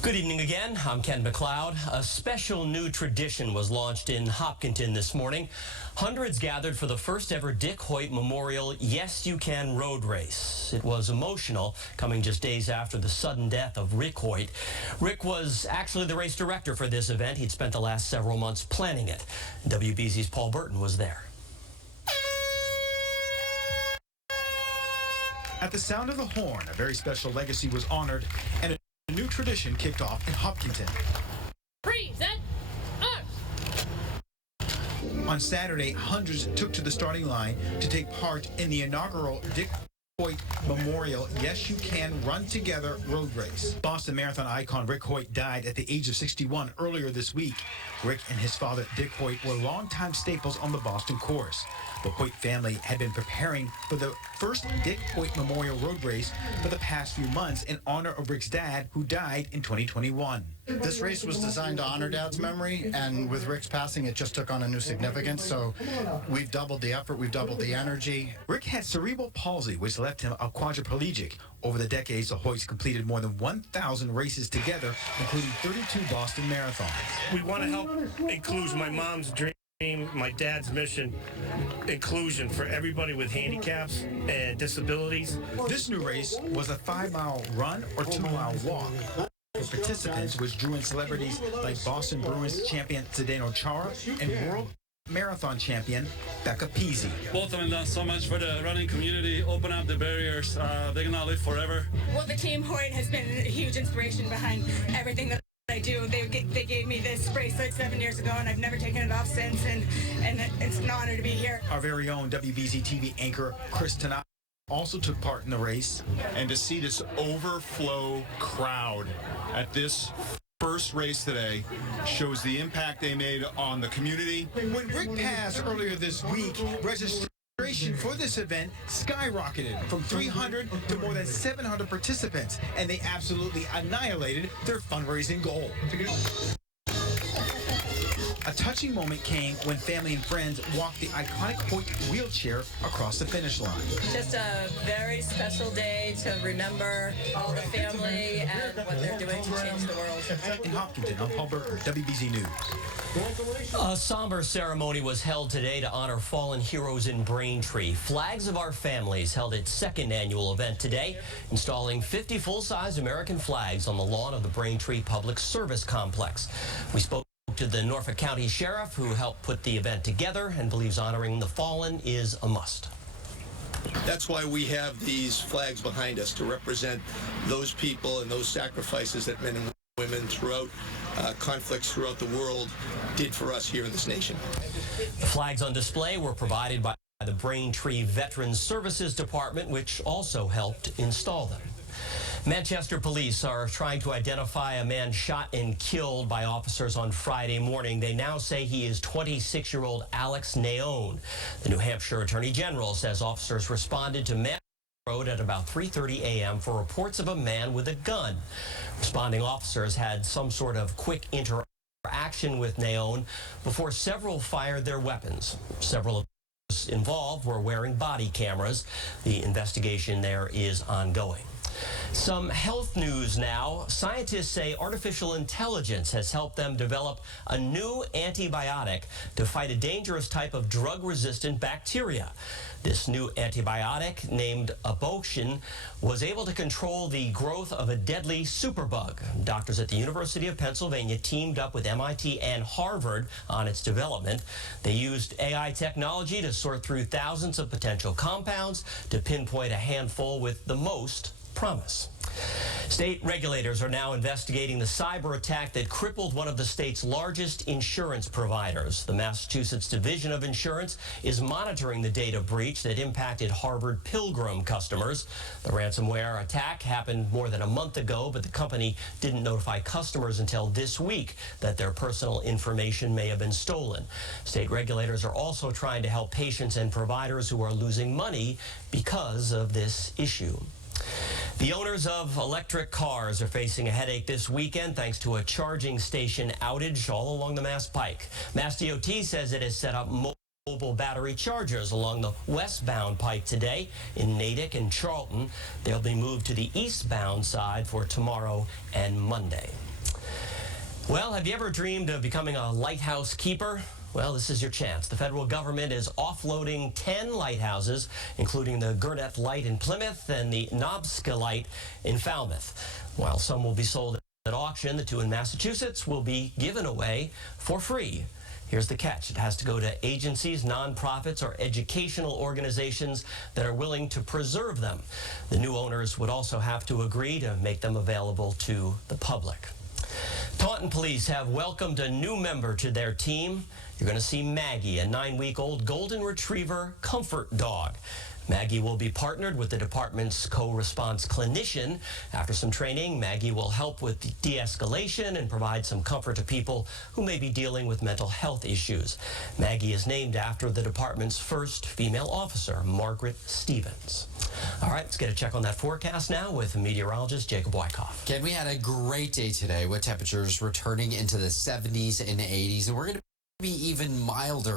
Good evening again. I'm Ken McLeod. A special new tradition was launched in Hopkinton this morning. Hundreds gathered for the first ever Dick Hoyt Memorial Yes You Can road race. It was emotional, coming just days after the sudden death of Rick Hoyt. Rick was actually the race director for this event. He'd spent the last several months planning it. WBZ's Paul Burton was there. At the sound of the horn, a very special legacy was honored, and a new tradition kicked off in Hopkinton. Present us! On Saturday, hundreds took to the starting line to take part in the inaugural Dick Hoyt Memorial Yes You Can Run Together road race. Boston Marathon icon Rick Hoyt died at the age of 61 earlier this week. Rick and his father, Dick Hoyt, were longtime staples on the Boston course. The Hoyt family had been preparing for the first Dick Hoyt Memorial Road Race for the past few months in honor of Rick's dad, who died in 2021. This race was designed to honor Dad's memory, and with Rick's passing, it just took on a new significance. So we've doubled the effort, we've doubled the energy. Rick had cerebral palsy, which left him a quadriplegic. Over the decades, the Hoyts completed more than 1,000 races together, including 32 Boston marathons. We want to help include my mom's dream, my dad's mission, inclusion for everybody with handicaps and disabilities. This new race was a 5-mile run or 2-mile walk for participants, which drew in celebrities like Boston Bruins champion Zdeno Chara and World Marathon champion Becca Peasy. Both of them done so much for the running community, open up the barriers. They're gonna live forever. Well, the Team Hoyt has been a huge inspiration behind everything that I do. They gave me this bracelet 7 years ago, and I've never taken it off since, and it's an honor to be here. Our very own WBZ TV anchor Chris Tanaka also took part in the race. And to see this overflow crowd at this first race today shows the impact they made on the community. When Rick passed earlier this week, registration for this event skyrocketed from 300 to more than 700 participants, and they absolutely annihilated their fundraising goal. A touching moment came when family and friends walked the iconic Hoyt wheelchair across the finish line. Just a very special day to remember all the family and what they're doing to change the world. In Hopkinton, I'm Paul Burton, WBZ News. A somber ceremony was held today to honor fallen heroes in Braintree. Flags of Our Families held its second annual event today, installing 50 full-size American flags on the lawn of the Braintree Public Service Complex. We spoke to the Norfolk County Sheriff, who helped put the event together and believes honoring the fallen is a must. That's why we have these flags behind us, to represent those people and those sacrifices that men and women throughout conflicts throughout the world did for us here in this nation. The flags on display were provided by the Braintree Veterans Services Department, which also helped install them. Manchester police are trying to identify a man shot and killed by officers on Friday morning. They now say he is 26-year-old Alex Naone. The New Hampshire Attorney General says officers responded to Man Road at about 3:30 a.m. for reports of a man with a gun. Responding officers had some sort of quick interaction with Naone before several fired their weapons. Several of those involved were wearing body cameras. The investigation there is ongoing. Some health news now. Scientists say artificial intelligence has helped them develop a new antibiotic to fight a dangerous type of drug-resistant bacteria. This new antibiotic, named Abotion, was able to control the growth of a deadly superbug. Doctors at the University of Pennsylvania teamed up with MIT and Harvard on its development. They used AI technology to sort through thousands of potential compounds to pinpoint a handful with the most promise. State regulators are now investigating the cyber attack that crippled one of the state's largest insurance providers. The Massachusetts Division of Insurance is monitoring the data breach that impacted Harvard Pilgrim customers. The ransomware attack happened more than a month ago, but the company didn't notify customers until this week that their personal information may have been stolen. State regulators are also trying to help patients and providers who are losing money because of this issue. The owners of electric cars are facing a headache this weekend thanks to a charging station outage all along the Mass Pike. Mass DOT says it has set up mobile battery chargers along the westbound pike today in Natick and Charlton. They'll be moved to the eastbound side for tomorrow and Monday. Well, have you ever dreamed of becoming a lighthouse keeper? Well, this is your chance. The federal government is offloading 10 lighthouses, including the Gurnet Light in Plymouth and the Nobska Light in Falmouth. While some will be sold at auction, the two in Massachusetts will be given away for free. Here's the catch. It has to go to agencies, nonprofits, or educational organizations that are willing to preserve them. The new owners would also have to agree to make them available to the public. Taunton police have welcomed a new member to their team. You're going to see Maggie, a 9-week-old golden retriever comfort dog. Maggie will be partnered with the department's co-response clinician. After some training, Maggie will help with de-escalation and provide some comfort to people who may be dealing with mental health issues. Maggie is named after the department's first female officer, Margaret Stevens. All right, let's get a check on that forecast now with meteorologist Jacob Wyckoff. Ken, we had a great day today with temperatures returning into the 70s and 80s, and we're going to be even milder